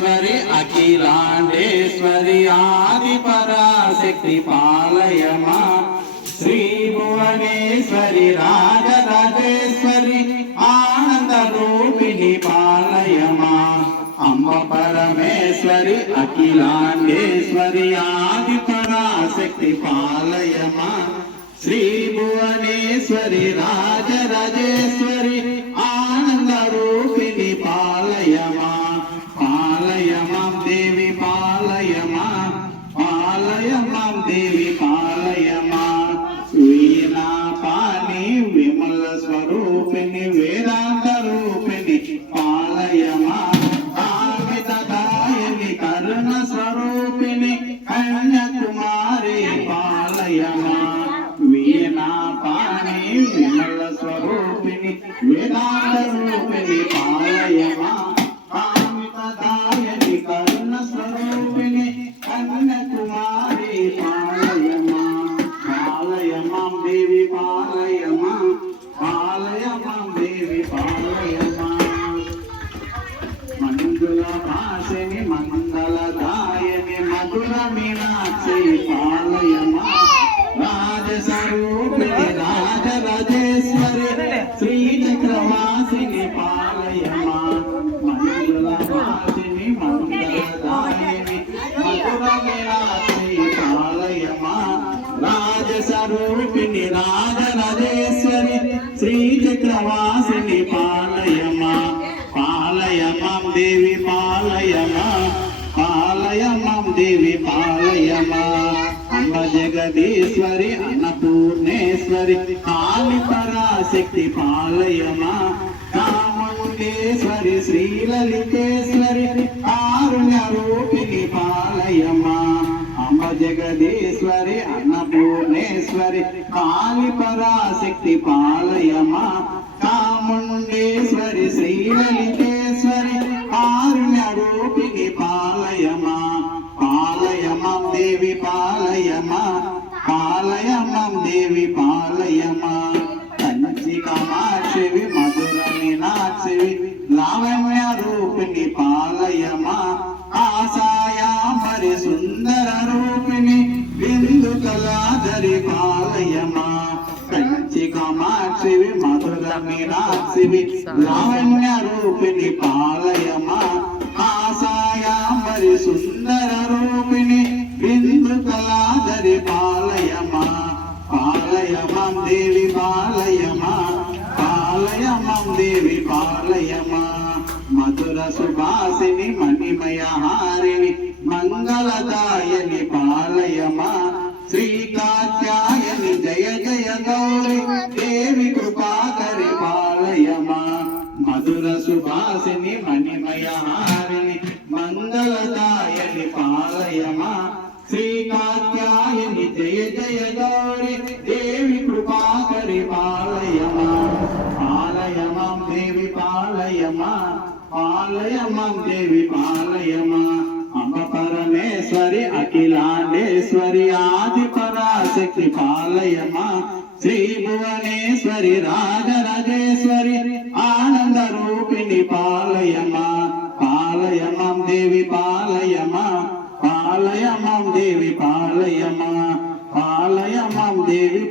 పరమేశ్వరి అఖిలాండేశ్వరి ఆది పరాశక్తి పాలయమా శ్రీ భువనేశ్వరి రాజరాజేశ్వరి ఆనంద రూపిణి పాలయమా అంబ పరమేశ్వరి అఖిలాండేశ్వరి ఆది పరాశక్తి పాలయమా శ్రీ భువనేశ్వరి రాజరాజేశ్వరి ఆనంద రూపిణి పాలయమా పాలయమాం దేవి పాలయమా పాలయమాం దేవి పాలయమా వీణా పాని విమల స్వరూపిణి వేదాంత రూపిణి పాలయమా కామితదాయిని కరుణ స్వరూపిణి కన్యాకుమారి పాలయమా వీణా పాని విమల స్వరూపిణి వేదాంత రూపిణి పాలయమా కామితదాయిని కరుణ స్వరూపిణి కన్యాకుమారి పాలయమా పాలయమాం దేవి పాలయమా పాలయమాం దేవి పాలయమా మంజుల భాషని మంగళదాయని మధుర మీనాక్షి పాలయమా రాజస్వరూపిణి రాజరాజేశ్వరి శ్రీచక్రవాసిని పాలయమా మంజుల భాషని మంగళదాయని మధుర మీనాక్షి పాలయమా రాజస్వరూపిణి రాజరాజేశ్వరి శ్రీచక్రవాసిని పాలయమా పాలయమాం దేవి పాలయమా పాలయమాం దేవి పాలయమా అంబ జగదీశ్వరి అన్నపూర్ణేశ్వరి కాళి పరాశక్తి పాలయమా కామముండేశ్వరి శ్రీలలితేశ్వరి కారుణ్య రూపిణి పాలయమా అంబ జగదీశ్వరి అన్నపూర్ణేశ్వరి కాళి పరాశక్తి పాలయమా కాముండేశ్వరి శ్రీలలితేశ్వరి కారుణ్య రూపిణి పాలయమా పాలయమాం దేవి పాలయమా పాలయమాం దేవి పాలయమా కంచి కామాక్షివి మధుర మీనాక్షివి లావణ్య రూపిణి పాలయమా ఆశాయామరి సుందర రూపిణి బిందు కళాధరి పాలయమా కంచి కామాక్షివి మధుర మీనాక్షివి లావణ్య రూపిణి పాలయమా ఆశాయామరి సుందర రూపిణి బిందు కళాధరి పాలయమా పాలయమాం దేవి పాలయమా పాలయమాం దేవి పాలయమా మధుర సుభాసిని మణిమయ హారిణి మంగళదాయని పాలయమా శ్రీకాత్యాయని జయ జయ గౌరి దేవి కృపాకరి పాలయమా మధుర సుభాసిని మణిమయ హారిణి మంగళదాయని పాలయమా శ్రీకాత్యాయని జయ జయ గౌరి దేవి కృపాకరి పాలయమా పాలయమాం దేవి పాలయమా పాలయమాం దేవి పాలయమా అంబ పరమేశ్వరి అఖిలాండేశ్వరి ఆది పరాశక్తి పాలయమా శ్రీ భువనేశ్వరి రాజరాజేశ్వరి ఆనంద రూపిణి పాలయమా పాలయమాం దేవి పాలయమా పాలయమాం దేవి పాలయమా పాలయమాం దేవి